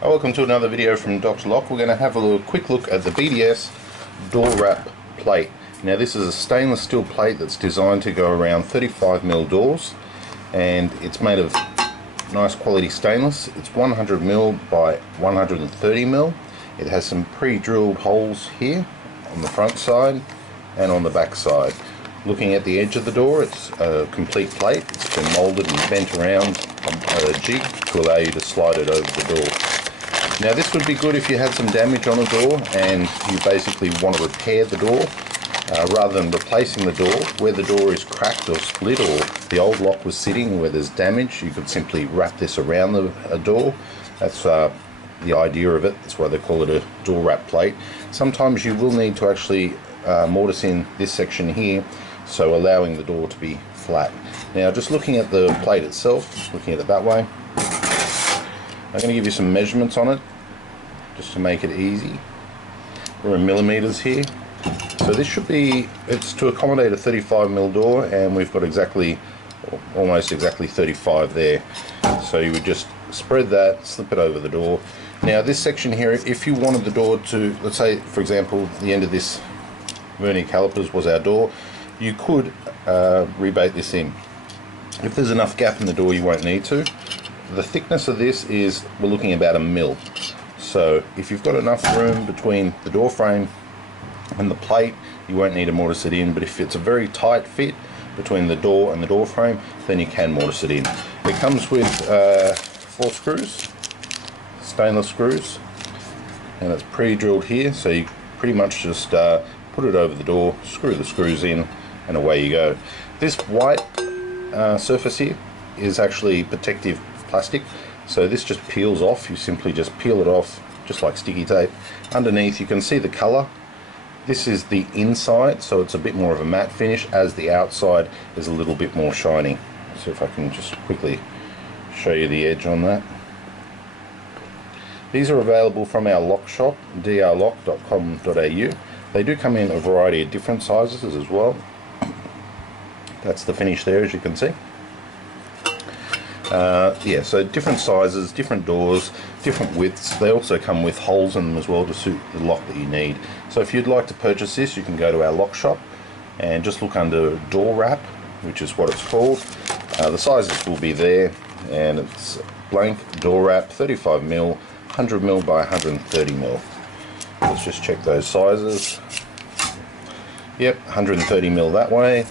Welcome to another video from Dr. Lock. We're going to have a quick look at the BDS door wrap plate. Now this is a stainless steel plate that's designed to go around 35mm doors, and it's made of nice quality stainless. It's 100mm by 130mm. It has some pre-drilled holes here on the front side and on the back side. Looking at the edge of the door, it's a complete plate. It's been molded and bent around on a jig to allow you to slide it over the door. Now this would be good if you had some damage on a door and you basically want to repair the door rather than replacing the door. Where the door is cracked or split or the old lock was sitting where there's damage, you could simply wrap this around the door. That's the idea of it. That's why they call it a door wrap plate. Sometimes you will need to actually mortise in this section here, so allowing the door to be flat. Now just looking at the plate itself, looking at it that way, I'm going to give you some measurements on it just to make it easy. We're in millimeters here, so this should be, it's to accommodate a 35mm door, and we've got exactly, almost exactly 35 there. So you would just spread that, slip it over the door. Now this section here, if you wanted the door to, let's say for example the end of this vernier calipers was our door, you could rebate this in. If there's enough gap in the door, you won't need to. The thickness of this is, we're looking about 1 mil. So if you've got enough room between the door frame and the plate, you won't need to mortise it in. But if it's a very tight fit between the door and the door frame, then you can mortise it in. It comes with 4 screws, stainless screws, and it's pre-drilled here, so you pretty much just put it over the door, screw the screws in, and away you go. This white surface here is actually protective plastic, so this just peels off. You simply just peel it off just like sticky tape. Underneath you can see the color. This is the inside, so it's a bit more of a matte finish, as the outside is a little bit more shiny. So if I can just quickly show you the edge on that. These are available from our lock shop, drlock.com.au. They do come in a variety of different sizes as well. That's the finish there, as you can see. Yeah, so different sizes, different doors, different widths. They also come with holes in them as well to suit the lock that you need. So if you'd like to purchase this, you can go to our lock shop and just look under door wrap, which is what it's called. The sizes will be there, and it's blank door wrap, 35mm, 100mm by 130mm. Let's just check those sizes. Yep, 130mm that way,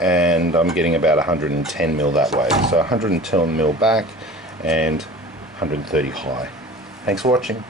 and I'm getting about 110mm that way. So 110mm back and 130 high. Thanks for watching.